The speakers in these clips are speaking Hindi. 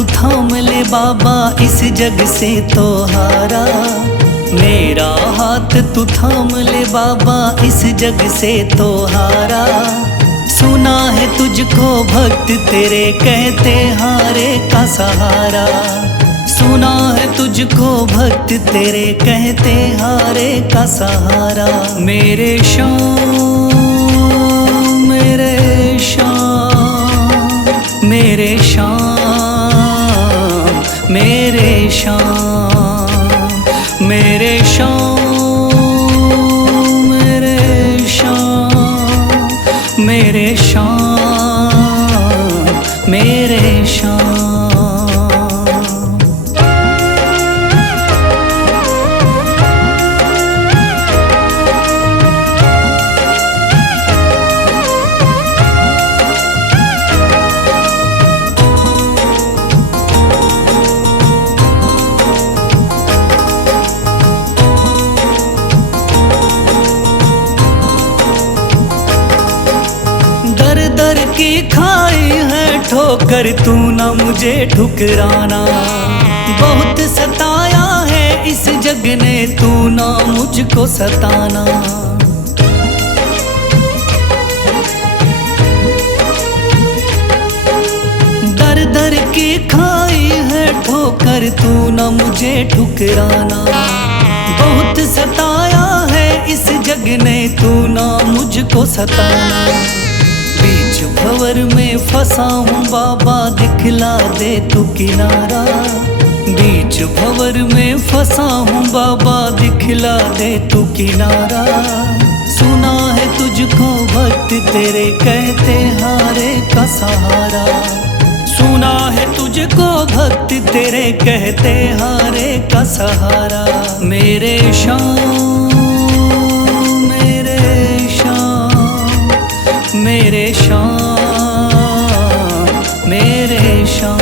तू थाम ले बाबा इस जग से तो हारा। मेरा हाथ तू थाम ले बाबा इस जग से तो हारा। सुना है तुझको भक्त तेरे कहते हारे का सहारा। सुना है तुझको भक्त तेरे कहते हारे का सहारा। मेरे श्याम मेरे श्याम मेरे श्याम मेरे श्याम मेरे श्याम मेरे श्याम मेरे श्याम मेरे श्याम। दर की खाई है ठोकर तू ना मुझे ठुकराना। बहुत सताया है इस जग ने तू ना मुझको सताना। दर दर की खाई है ठोकर तू ना मुझे ठुकराना। बहुत सताया है इस जग ने तू ना मुझको सताना। बीच भंवर में फंसा हूँ बाबा दिखला दे तू किनारा। बीच भंवर में फंसा हूँ बाबा दिखला दे तू किनारा। सुना है तुझको भक्त तेरे कहते हारे का सहारा। सुना है तुझको भक्त तेरे कहते हारे का सहारा। मेरे श्याम मेरे श्याम मेरे श्याम मेरे श्याम।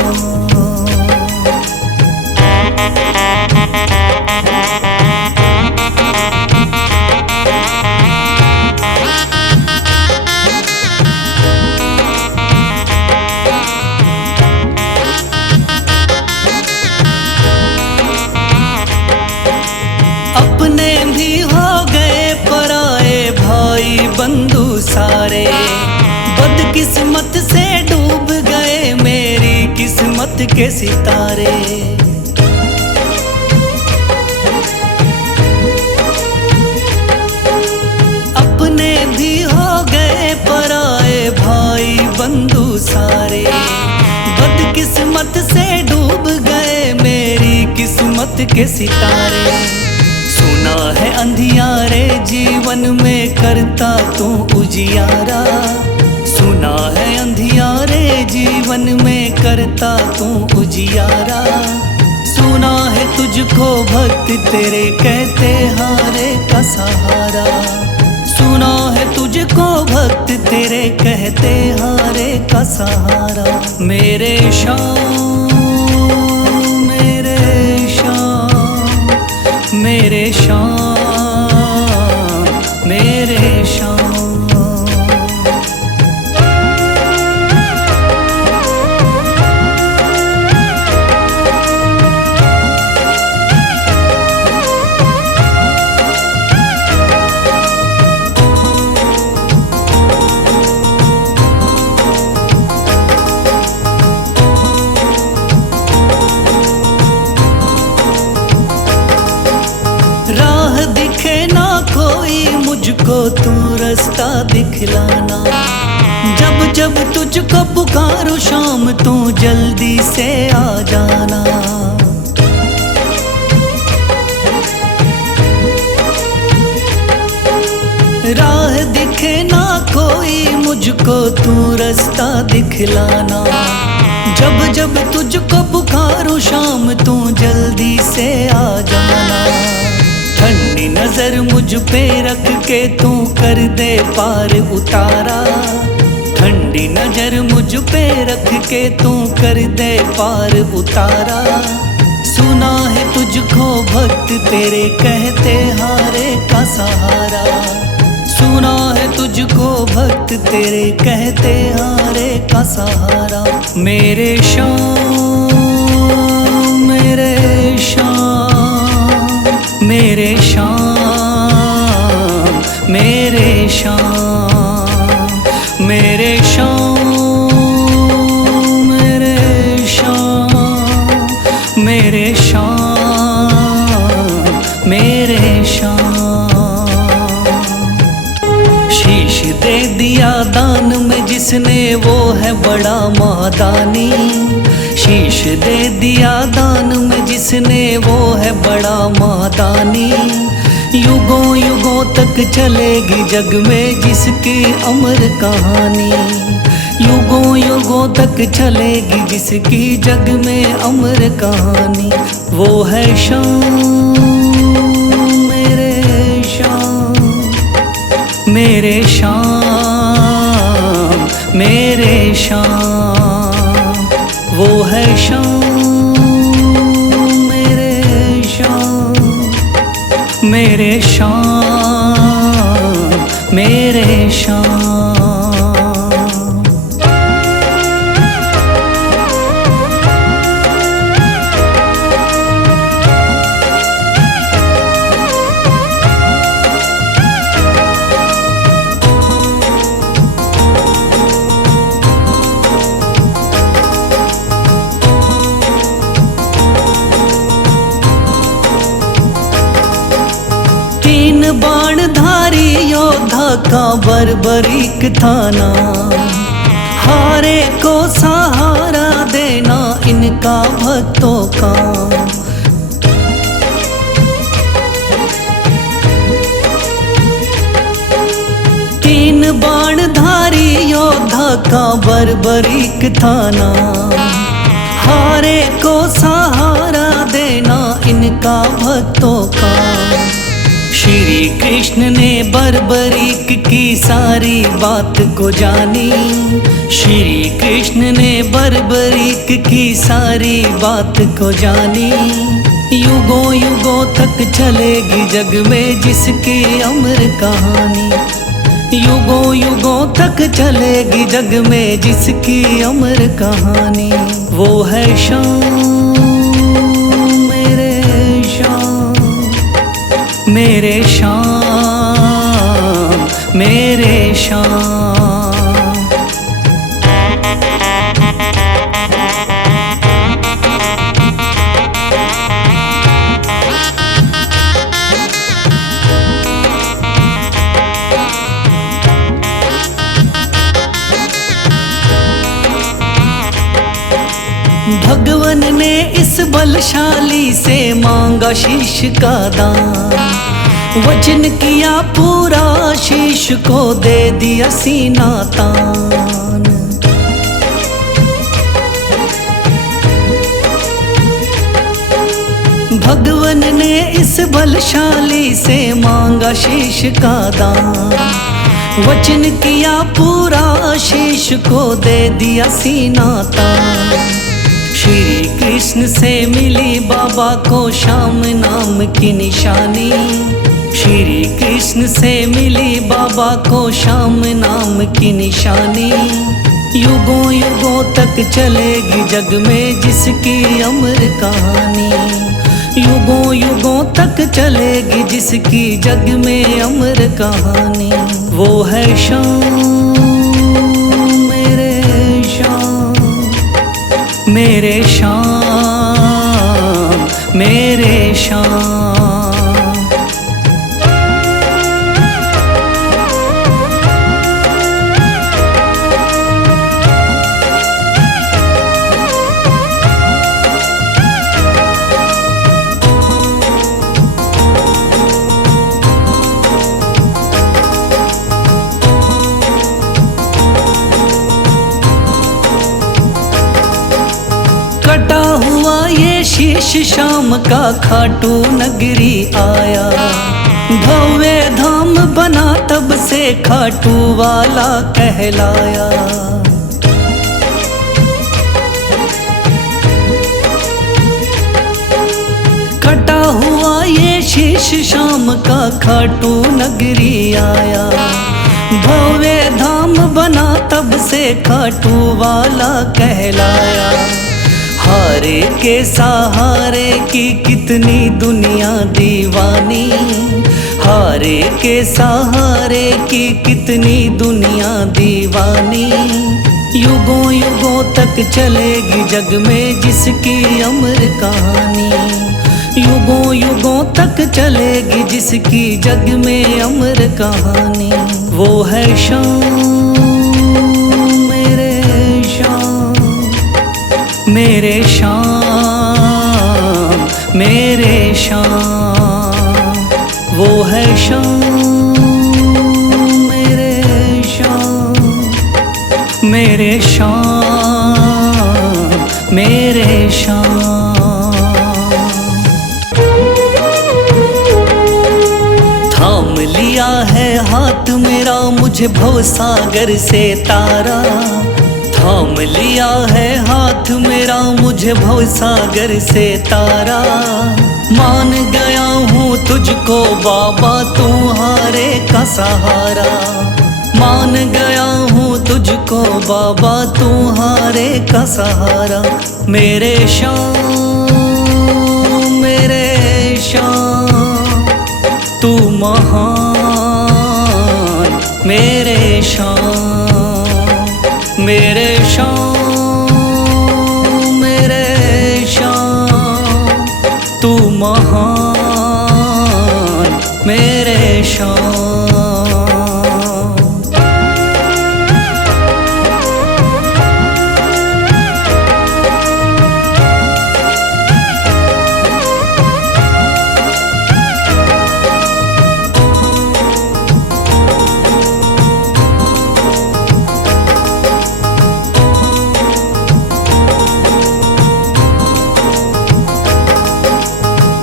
अपने भी हो गए पराए भाई बंधु सारे। बदकिस्मत से डूब गए मेरी किस्मत के सितारे। अपने भी हो गए पराए भाई बंधु सारे। बदकिस्मत से डूब गए मेरी किस्मत के सितारे। सुना है अंधियारे जीवन में करता तू उजियारा। सुना है अंधियारे जीवन में करता तू उजियारा। सुना है तुझको भक्त तेरे कहते हारे का सहारा। सुना है तुझको भक्त तेरे कहते हारे का सहारा। मेरे श्याम मेरे श्याम मेरे श्याम मेरे श्याम। राह दिखे ना कोई मुझको तू रास्ता दिखलाना। जब जब तुझको पुकारूं शाम तू जल्दी से आ जाना। राह दिखे ना कोई मुझको तू रास्ता दिखलाना। जब जब तुझको पुकारूं शाम तू जल्दी से आ जाना। ठंडी नजर मुझ पे रख के तू कर दे पार उतारा। ठंडी नजर मुझ पे रख के तू कर दे पार उतारा। सुना है तुझको भक्त तेरे कहते हारे का सहारा। सुना है तुझको भक्त तेरे कहते हारे का सहारा। मेरे श्याम मेरे श्याम, मेरे श्याम, मेरे श्याम, मेरे श्याम, मेरे श्याम, मेरे श्याम, मेरे श्याम। शीश दे दिया दान में जिसने वो है बड़ा महादानी। शीश दे दिया दान में जिसने वो है बड़ा महादानी। युगों युगों तक चलेगी जग में जिसकी अमर कहानी। युगों युगों तक चलेगी जिसकी जग में अमर कहानी। वो है श्याम, मेरे श्याम, मेरे श्याम, मेरे श्याम। वो है श्याम, मेरे श्याम, मेरे श्याम, मेरे श्याम। तीन बाणधारी योद्धा का बर्बरीक थाना। हारे को सहारा देना इनका भक्तों का। तीन बाणधारी योद्धा का बर्बरीक थाना। हारे को सहारा देना इनका भक्तों का। श्री कृष्ण ने बर्बरीक की सारी बात को जानी। श्री कृष्ण ने बर्बरीक की सारी बात को जानी। युगों युगों तक चलेगी जग में जिसकी अमर कहानी। युगों युगों तक चलेगी जग में जिसकी अमर कहानी। वो है श्याम, मेरे श्याम, मेरे श्याम, मेरे श्याम। भगवन ने इस बलशाली से मांगा शीश का दान। वचन किया पूरा शीश को दे दिया सीना तान। भगवन ने इस बलशाली से मांगा शीश का दान। वचन किया पूरा शीश को दे दिया सीना तान। श्री कृष्ण से मिली बाबा को श्याम नाम की निशानी। श्री कृष्ण से मिली बाबा को श्याम नाम की निशानी। युगों युगों तक चलेगी जग में जिसकी अमर कहानी। युगों युगों तक चलेगी जिसकी जग में अमर कहानी। वो है श्याम, मेरे श्याम, मेरे श्याम, मेरे श्याम। कटा हुआ ये शीश शाम का खाटू नगरी आया। भव्य धाम बना तब से खाटू वाला कहलाया। कटा हुआ ये शीश शाम का खाटू नगरी आया। भव्य धाम बना तब से खाटू वाला कहलाया। हारे के सहारे की कितनी दुनिया दीवानी, हारे के सहारे की कितनी दुनिया दीवानी। युगों युगों तक चलेगी जग में जिसकी अमर कहानी, युगों युगों तक चलेगी जिसकी जग में अमर कहानी। वो है शाम मेरे शाम, मेरे शाम मेरे शाम। वो है शाम मेरे शाम, मेरे शाम मेरे शाम। थाम लिया है हाथ मेरा मुझे भवसागर से तारा, थाम लिया है हाथ मेरा मुझे भवसागर से तारा। मान गया हूँ तुझको बाबा तुम्हारे का सहारा, मान गया हूँ तुझको बाबा तुम्हारे का सहारा। मेरे शाम मेरे शाम तू महान, मेरे शाम मेरे शाम मेरे शाम तू महान, मेरे शाम।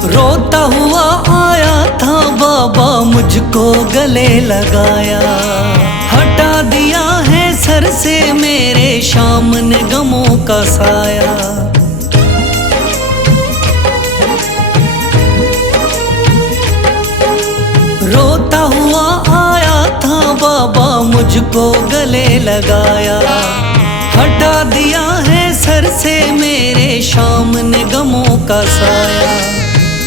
रोता हुआ आया था बाबा मुझको गले लगाया, हटा दिया है सर से मेरे शाम ने गमों का साया। रोता हुआ आया था बाबा मुझको गले लगाया, हटा दिया है सर से मेरे शाम ने गमों का साया।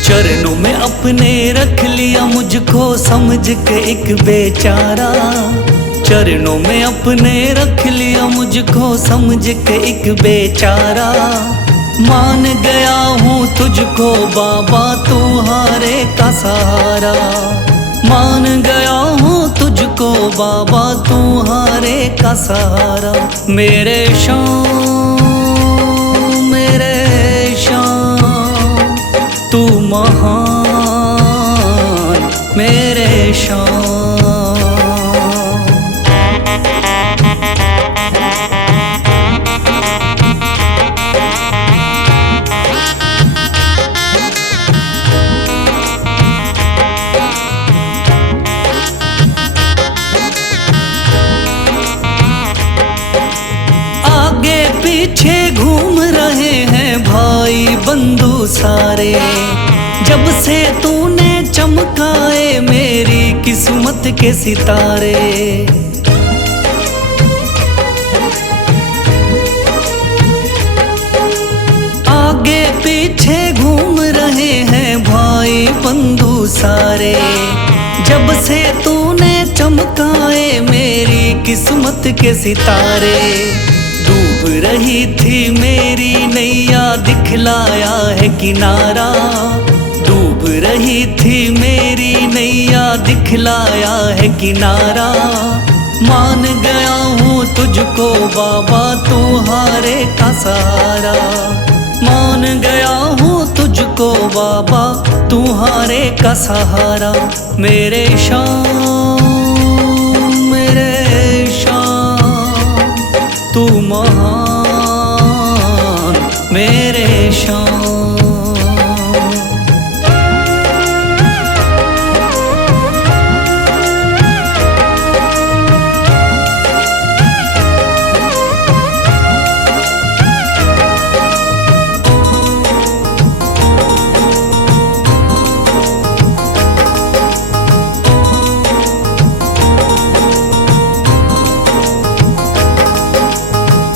चरणों में अपने रख लिया मुझको समझ के एक बेचारा, चरणों में अपने रख लिया मुझको समझ के एक बेचारा। मान गया हूँ तुझको बाबा तुम्हारे का सहारा, मान गया हूँ तुझको बाबा तुम्हारे का सहारा। मेरे शाम मेरे शाम तू महान, मेरे शाम। आगे पीछे घूम रहे हैं भाई बंधु सारे, जब से तूने चमकाए मेरी किस्मत के सितारे। आगे पीछे घूम रहे हैं भाई बंधु सारे, जब से तूने चमकाए मेरी किस्मत के सितारे। डूब रही थी मेरी नैया दिखलाया है किनारा, डूब रही थी मेरी नैया दिखलाया है किनारा। मान गया हूँ तुझको बाबा तुम्हारे का सहारा, मान गया हूँ तुझको बाबा तुम्हारे का सहारा। मेरे शाम मेरे शाम तू महान, मेरे शाम।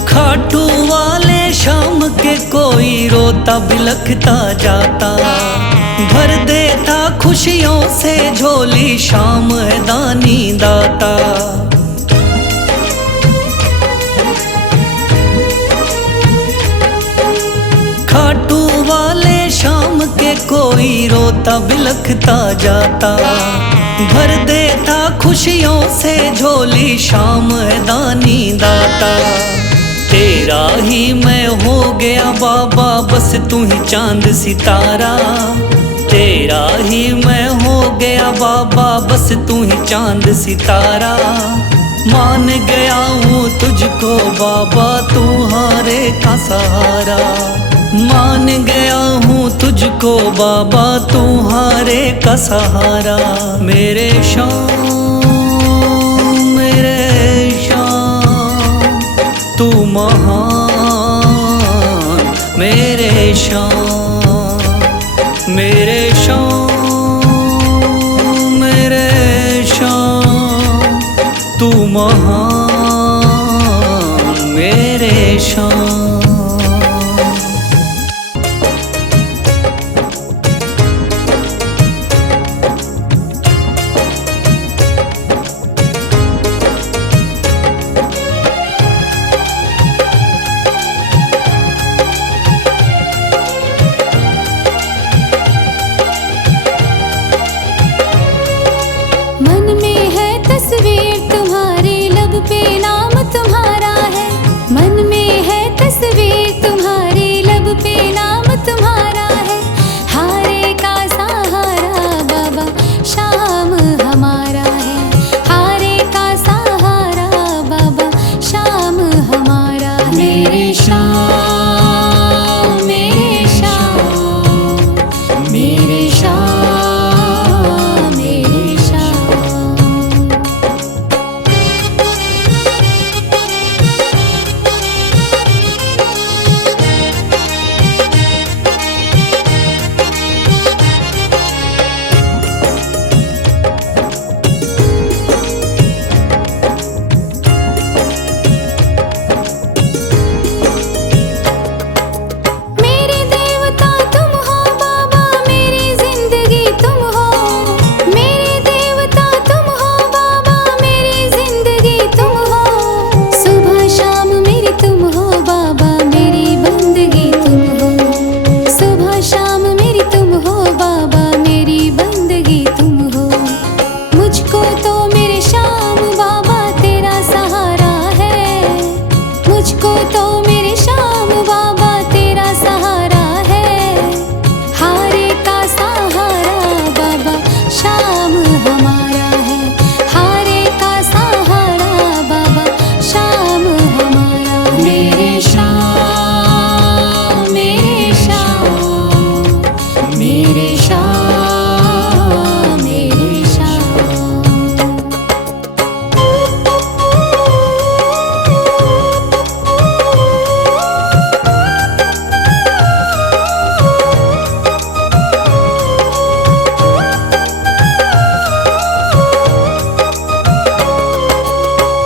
खाटू वाले शाम के कोई रोता बिलखता जाता, भर देता खुशियों से झोली शाम है दानी दाता। खाटू वाले शाम के कोई रोता बिलखता जाता, भर देता खुशियों से झोली शाम है दानी दाता। तेरा ही मैं हो गया बाबा बस तू ही चांद सितारा, तेरा ही मैं हो गया बाबा बस तू ही चांद सितारा। मान गया हूँ तुझको बाबा तू हारे का सहारा, मान गया हूँ तुझको बाबा तू हारे का सहारा। मेरे शाम तू महान, मेरे शाम मेरे शाम तू महान मेरे शाम। मन में है तस्वीर तुम्हारी, लब पे नाम तुम्हारा है। मन में है तस्वीर तुम्हारी, लब पे नाम तुम्हारा है। हारे का सहारा बाबा शाम हमारा है, हारे का सहारा बाबा शाम हमारा है। मेरे शाम मेरे शाम मेरे शाम मेरे शाम। मेरे देवता तुम हो बाबा, मेरी जिंदगी तुम हो। मेरे देवता तुम हो बाबा, मेरी जिंदगी तुम हो। सुबह शाम मेरी तुम हो बाबा, मेरी बंदगी तुम हो। सुबह शाम मेरी तुम हो बाबा, मेरी बंदगी तुम हो। मुझको तो मेरे शाम बाबा तेरा सहारा है, मुझको तो मेरे शाम बाबा तेरा सहारा है। हारे का सहारा बाबा शाम हमारा है, हारे का सहारा बाबा शाम हमारा है। मेरे शाम मेरे शाम मेरे शाम मेरे शाम।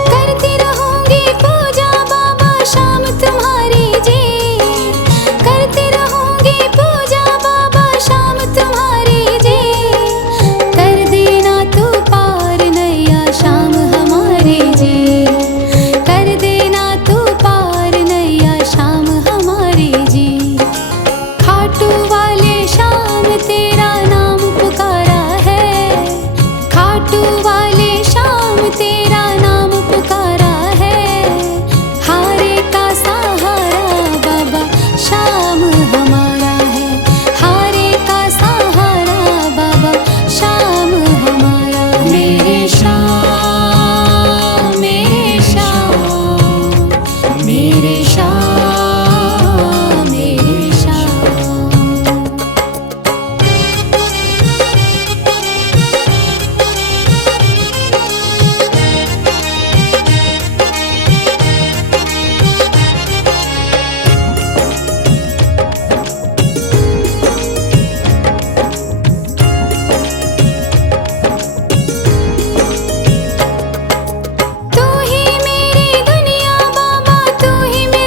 करती रहूंगी पूजा बाबा शाम तुम्हारी जी, करती रहूंगी पूजा बाबा शाम तुम्हारी जी। कर देना तू पार नैया शाम हमारे जी, कर देना तू पार नैया शाम हमारे जी। खाटू वाले शाम तेरा नाम पुकारा है, खाटू वाले शाम तेरा नाम पुकारा है। हारे का सहारा बाबा शाम हमारा है, हारे का सहारा बाबा शाम हमारा है। मेरे शाम मेरे शाम मेरे शाम मेरे शाम। तू ही मेरी दुनिया बाबा, तू ही मेरा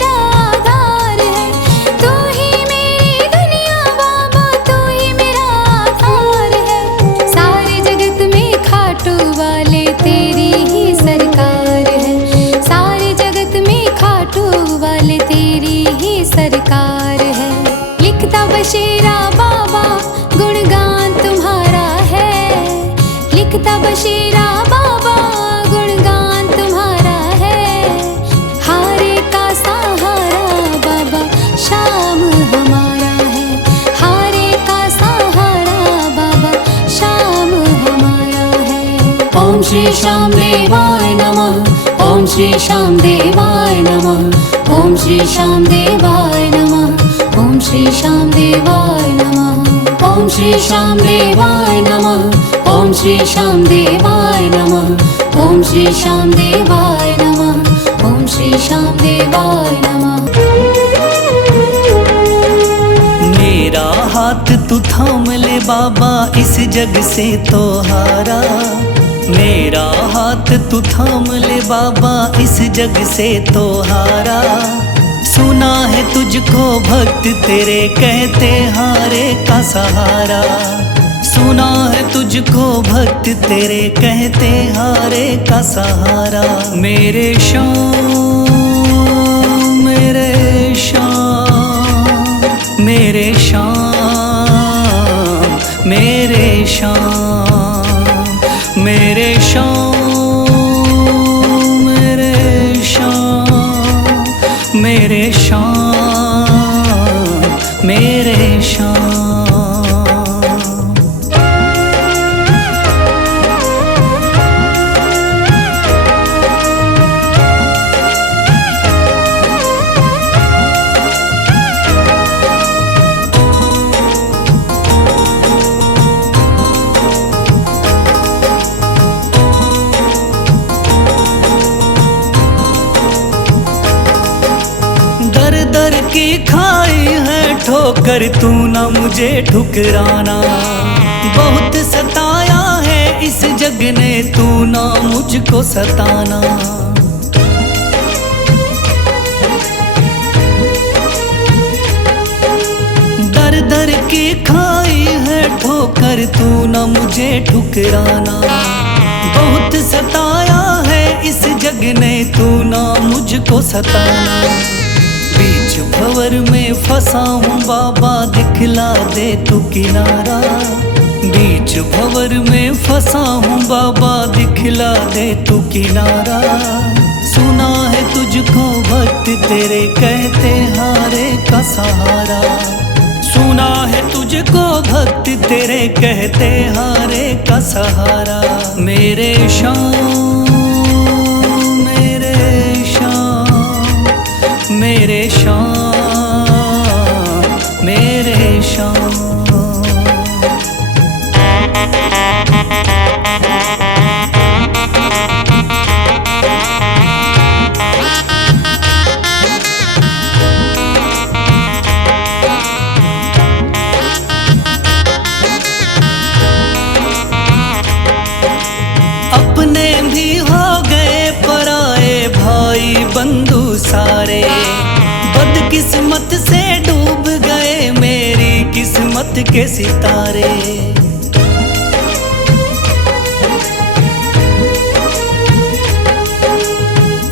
श्री श्याम देवाय नमः। ओम श्री श्याम देवाय नमः। ओम श्री श्याम देवाय नमः। ओम श्री श्याम देवाय नमः। ओम श्री श्याम देवाय नमः। ओम श्री श्याम देवाय नमः। ओम श्री श्याम देवाय नमः। ओम श्री श्याम देवाय नमः। मेरा हाथ तू थाम ले बाबा, इस जग से तो हारा। मेरा हाथ तू थाम ले बाबा, इस जग से तो हारा। सुना है तुझको भक्त तेरे कहते हारे का सहारा। सुना है तुझको भक्त तेरे कहते हारे का सहारा। मेरे श्याम मेरे श्याम मेरे श्याम मेरे श्याम मेरे श्याम मेरे श्याम मेरे श्याम मेरे श्याम। दर की खाई है ठोकर, तू ना मुझे ठुकराना। बहुत सताया है इस जग ने, तू ना मुझको सताना। दर दर की खाई है ठोकर, तू ना मुझे ठुकराना। बहुत सताया है इस जग ने, तू ना मुझको सताना। बीच भंवर में फंसा हूँ बाबा, दिखला दे तू किनारा। बीच भंवर में फंसा हूँ बाबा, दिखला दे तू किनारा। सुना है तुझको भक्त तेरे कहते हारे का सहारा। सुना है तुझको भक्त तेरे कहते हारे का सहारा। मेरे श्याम मेरे श्याम मेरे श्याम मेरे श्याम। अपने भी हो गए पराए भाई बंधु सारे। बदकिस्मत से डूब गए मेरी किस्मत के सितारे।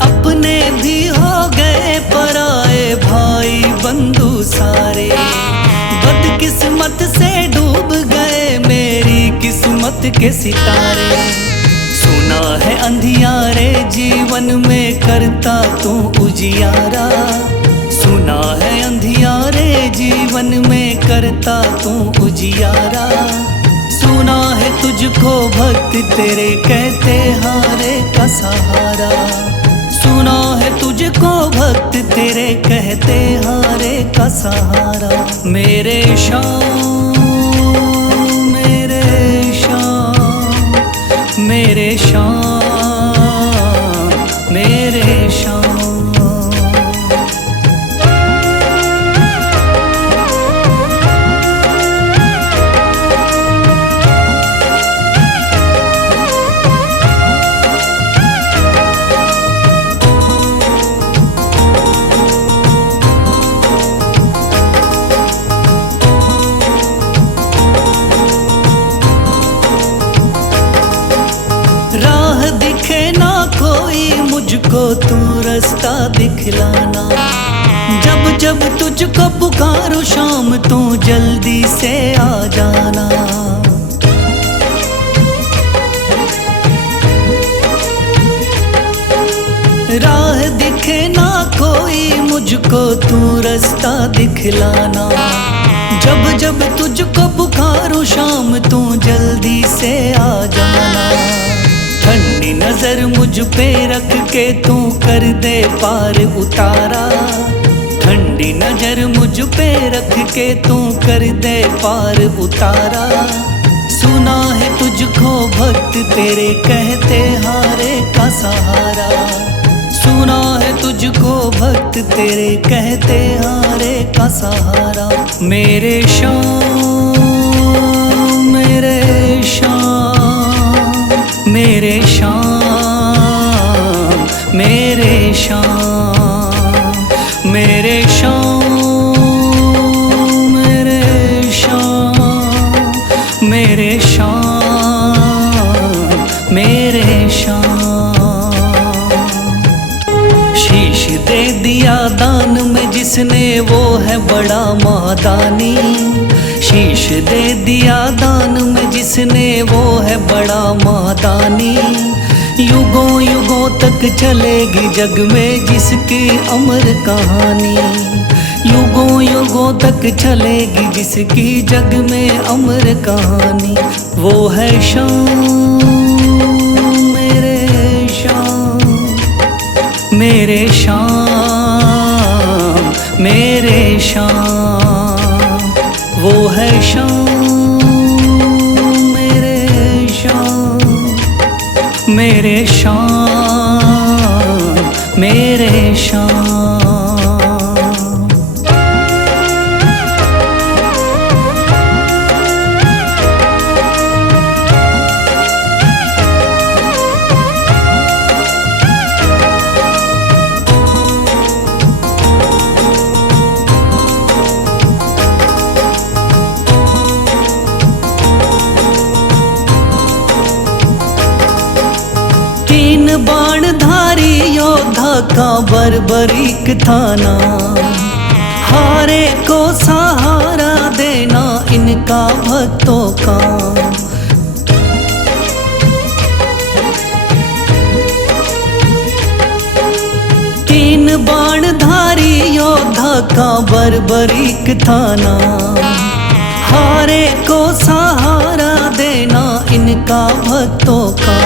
अपने भी हो गए पराए भाई बंधु सारे। बदकिस्मत से डूब गए मेरी किस्मत के सितारे। सुना है अंधियारे जीवन में करता तू उजियारा। सुना है अंधियारे जीवन में करता तू उजियारा। सुना है तुझको भक्त तेरे कहते हारे का सहारा। सुना है तुझको भक्त तेरे कहते हारे का सहारा। मेरे श्याम मेरे श्याम मेरे श्याम मेरे श्याम। राह दिखे ना कोई मुझको, तू रास्ता दिखलाना। जब जब तुझको पुकारूं शाम, तू जल्दी से आ जाना। राह दिखे ना कोई मुझको, तू रास्ता दिखलाना। जब जब तुझको पुकारूं शाम, तू जल्दी से आ जाना। ठंड नजर मुझ पे रख के तू कर दे पार उतारा। ठंडी नजर मुझ पे रख के तू कर दे पार उतारा। सुना है तुझको भक्त तेरे कहते हारे का सहारा। सुना है तुझको भक्त तेरे कहते हारे का सहारा। मेरे श्याम मेरे श्याम मेरे श्याम मेरे श्याम मेरे श्याम मेरे श्याम मेरे श्याम मेरे श्याम। शीश दे दिया दान में जिसने वो है बड़ा महादानी। शीश दे दिया दान में जिसने वो है बड़ा महादानी। युगों युगों तक चलेगी जग में जिसकी अमर कहानी। युगों युगों तक चलेगी जिसकी जग में अमर कहानी। वो है श्याम मेरे श्याम मेरे श्याम मेरे श्याम। वो है श्याम मेरे श्याम मेरे श्याम मेरे श्याम। बाणधारी योद्धा का बर्बरीक थाना। हारे को सहारा देना इनका भक्तों का। तीन बाणधारी योद्धा का बर्बरीक थाना। हारे को सहारा देना इनका भक्तों का।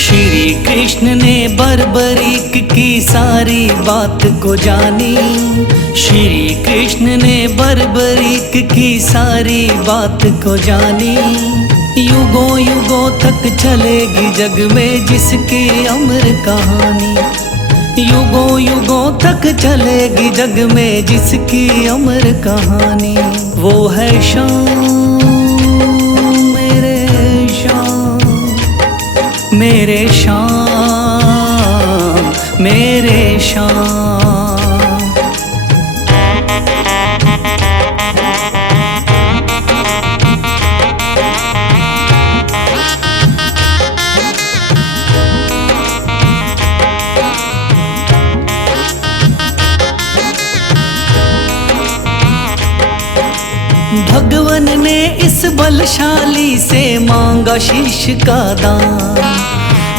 श्री कृष्ण ने बर्बरीक की सारी बात को जानी। श्री कृष्ण ने बर्बरीक की सारी बात को जानी। युगों युगों तक चलेगी जग में जिसकी अमर कहानी। युगों युगों तक चलेगी जग में जिसकी अमर कहानी। वो है श्याम मेरे श्याम मेरे श्याम मेरे श्याम। भगवन ने इस बलशाली से मांगा शीश का दान।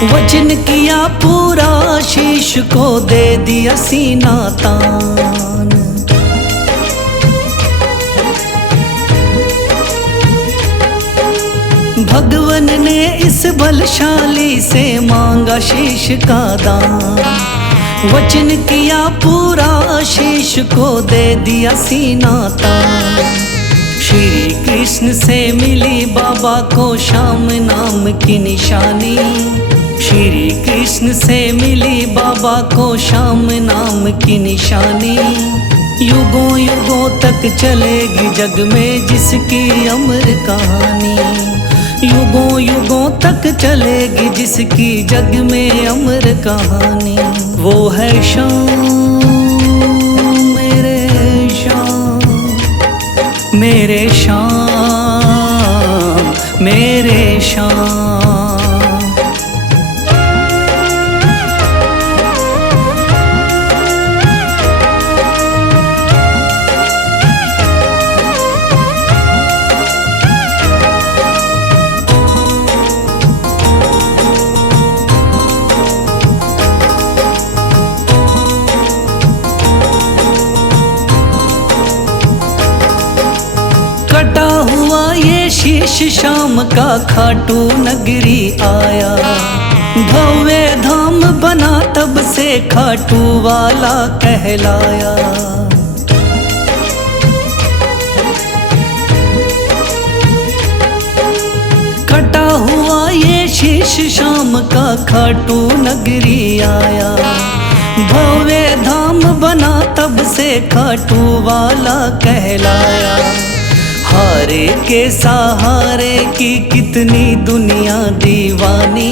वचन किया पूरा शीश को दे दिया सीना तान। भगवन ने इस बलशाली से मांगा शीश का दान। वचन किया पूरा शीश को दे दिया सीना तान। श्री कृष्ण से मिली बाबा को श्याम नाम की निशानी। श्री कृष्ण से मिली बाबा को श्याम नाम की निशानी। युगों युगों तक चलेगी जग में जिसकी अमर कहानी। युगों युगों तक चलेगी जिसकी जग में अमर कहानी। वो है श्याम मेरे श्याम मेरे श्याम मेरे श्याम। कटा हुआ ये शीश शाम का खाटू नगरी आया। भव्य धाम बना तब से खाटू वाला कहलाया। कटा हुआ ये शीश शाम का खाटू नगरी आया। भव्य धाम बना तब से खाटू वाला कहलाया। हारे के सहारे की कितनी दुनिया दीवानी,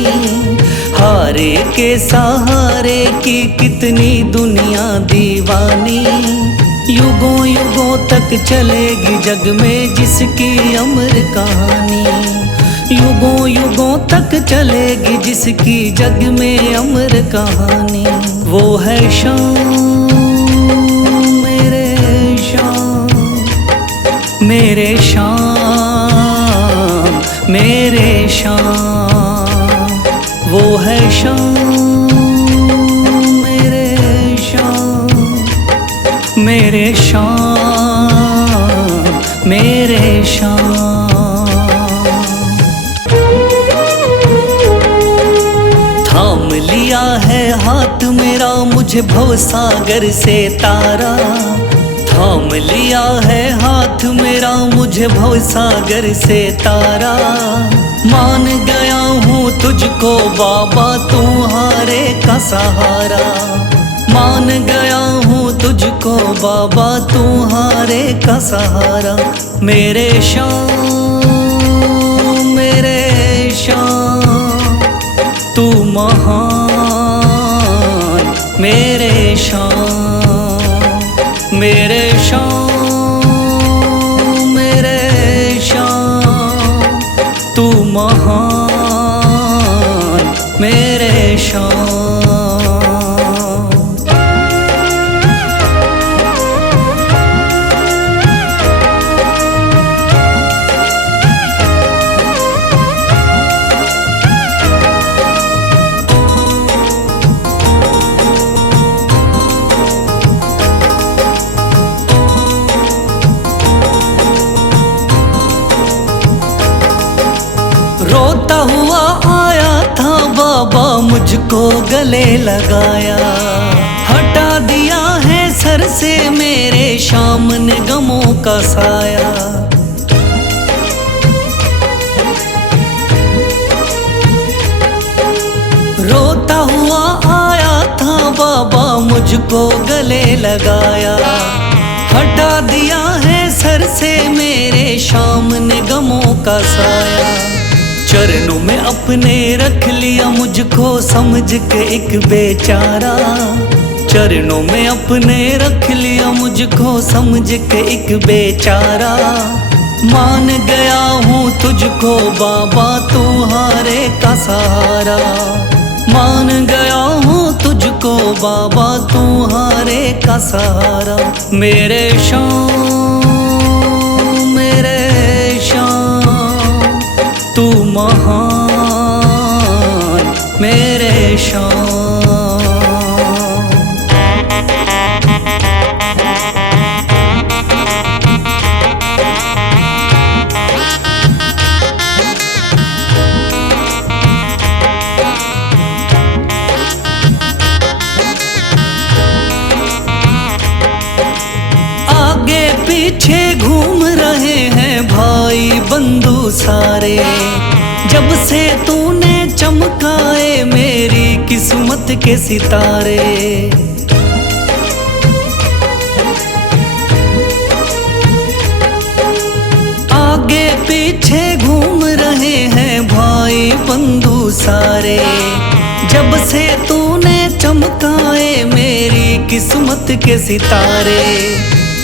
हारे के सहारे की कितनी दुनिया दीवानी। युगों युगों तक चलेगी जग में जिसकी अमर कहानी, युगों युगों तक चलेगी जिसकी जग में अमर कहानी। वो है शाम मेरे शाम, मेरे शाम मेरे शाम। वो है शाम मेरे शाम, मेरे शाम मेरे शाम। थाम लिया है हाथ मेरा मुझे भवसागर से तारा, थाम लिया है हाथ मेरा मुझे भवसागर से तारा। मान गया हूँ तुझको बाबा तुम्हारे का सहारा, मान गया हूँ तुझको बाबा तुम्हारे का सहारा। मेरे शाम मेरे शाम तू महान, मेरे शाम मेरे शाम मेरे शाम तू महान, मेरे शाम। रोता हुआ आया था बाबा मुझको गले लगाया, हटा दिया है सर से मेरे शाम ने गमों का साया। रोता हुआ आया था बाबा मुझको गले लगाया, हटा दिया है सर से मेरे शाम ने गमों का साया। चरणों में अपने रख लिया मुझको समझ के एक बेचारा, चरणों में अपने रख लिया मुझको समझ के एक बेचारा। मान गया हूँ तुझको बाबा तुम्हारे का सहारा, मान गया हूँ तुझको बाबा तुम्हारे का सहारा। मेरे शाम मेरे शाम तू महान, मेरे शाम। आगे पीछे घूम रहे हैं भाई बंधु सारे, जब से तूने चमकाए मेरी किस्मत के सितारे। आगे पीछे घूम रहे हैं भाई बंधु सारे, जब से तूने चमकाए मेरी किस्मत के सितारे।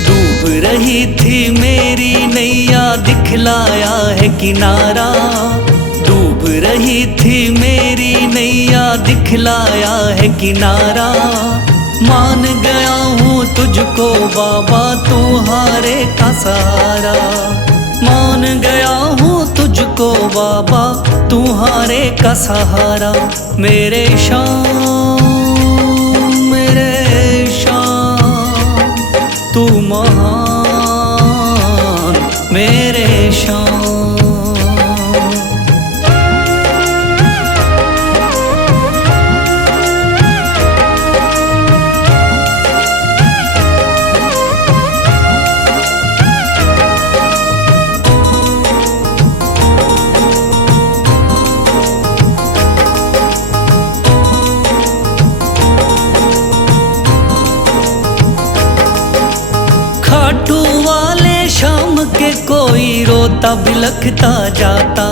डूब रही थी मेरी नैया दिखलाया है किनारा, डूब रही थी मेरी नैया दिखलाया है किनारा। मान गया हूँ तुझको बाबा तुम्हारे का सहारा, मान गया हूँ तुझको बाबा तुम्हारे का सहारा। मेरे शाम मेरे शाम तू महान, मेरे शाम। खाटू वाले शाम के कोई रोता बिलखता जाता,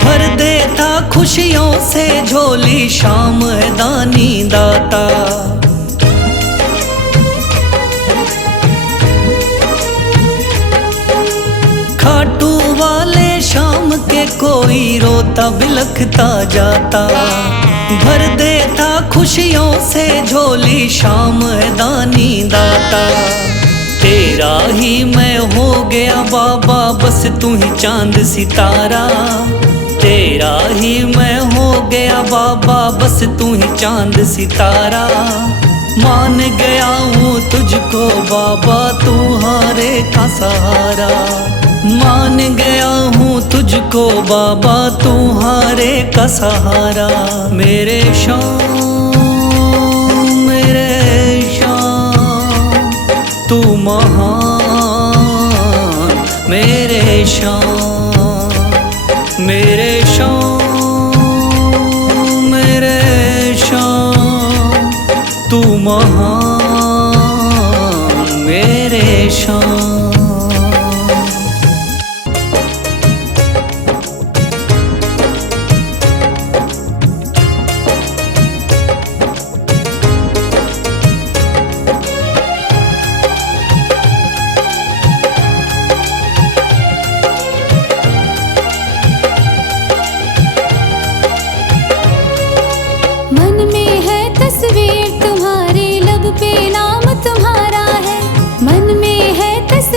भर देता खुशियों से झोली शाम है दानी दाता। खाटू वाले शाम के कोई रोता बिलखता जाता, भर देता खुशियों से झोली शाम है दानी दाता। तेरा ही मैं हो गया बाबा बस तू ही चांद सितारा, तेरा ही मैं हो गया बाबा बस तू ही चांद सितारा। मान गया हूँ तुझको बाबा तू हारे का सहारा, मान गया हूँ तुझको बाबा तू हारे का सहारा। मेरे शाम तू महान, मेरे शाम मेरे शाम तू महान, मेरे शाम। मन में है तस्वीर तुम्हारी, लब पे नाम तुम्हारा है। मन में है तस्वीर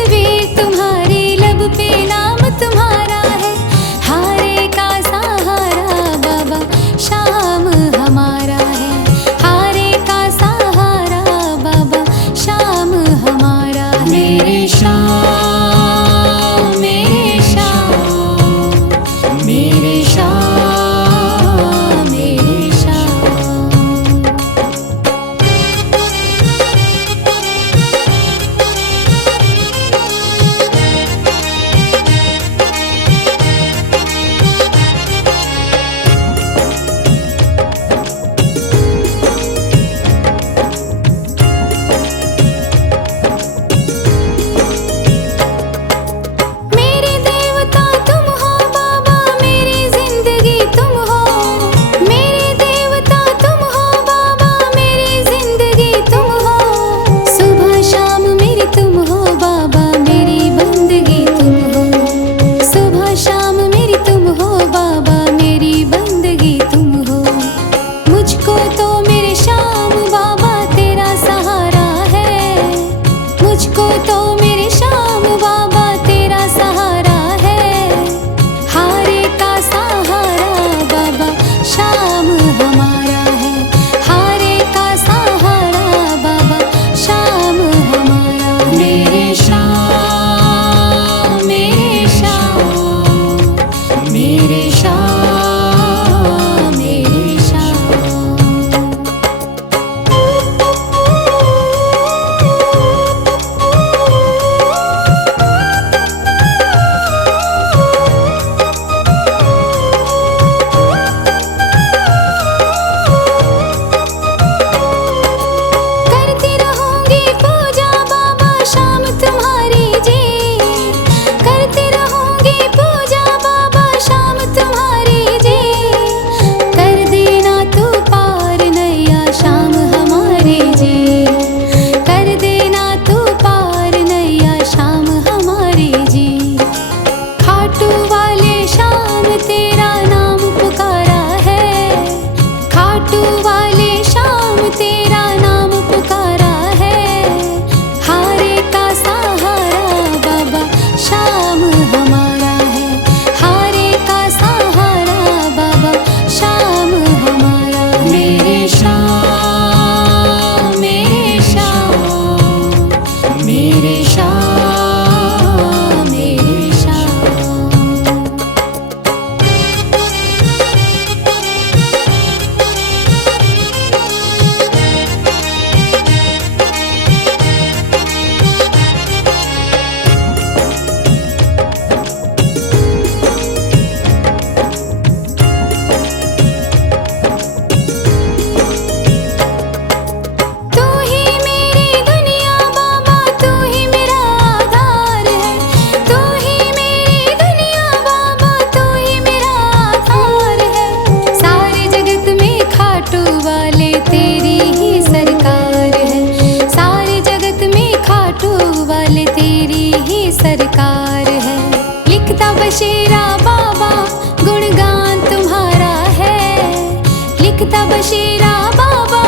सब शेरा बाबा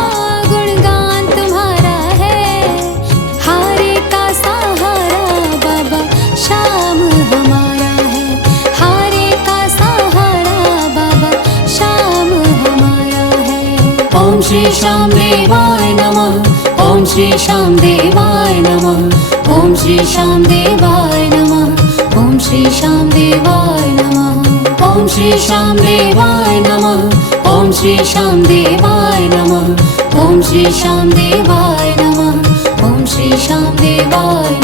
गुणगान तुम्हारा है। हारे का सहारा बाबा श्याम हमारा है। हारे का सहारा बाबा श्याम हमारा है। ओम श्री श्याम देवाय नमः। ओम श्री श्याम देवाय नमः। ओम श्री श्याम देवाय नमः। ओम श्री श्याम देवाय नमः। ओम श्री श्याम देवाय नमः। ओम श्री श्याम देवाय नमः। ओम श्री श्याम देवाय नमः। ओम श्री श्याम देवाय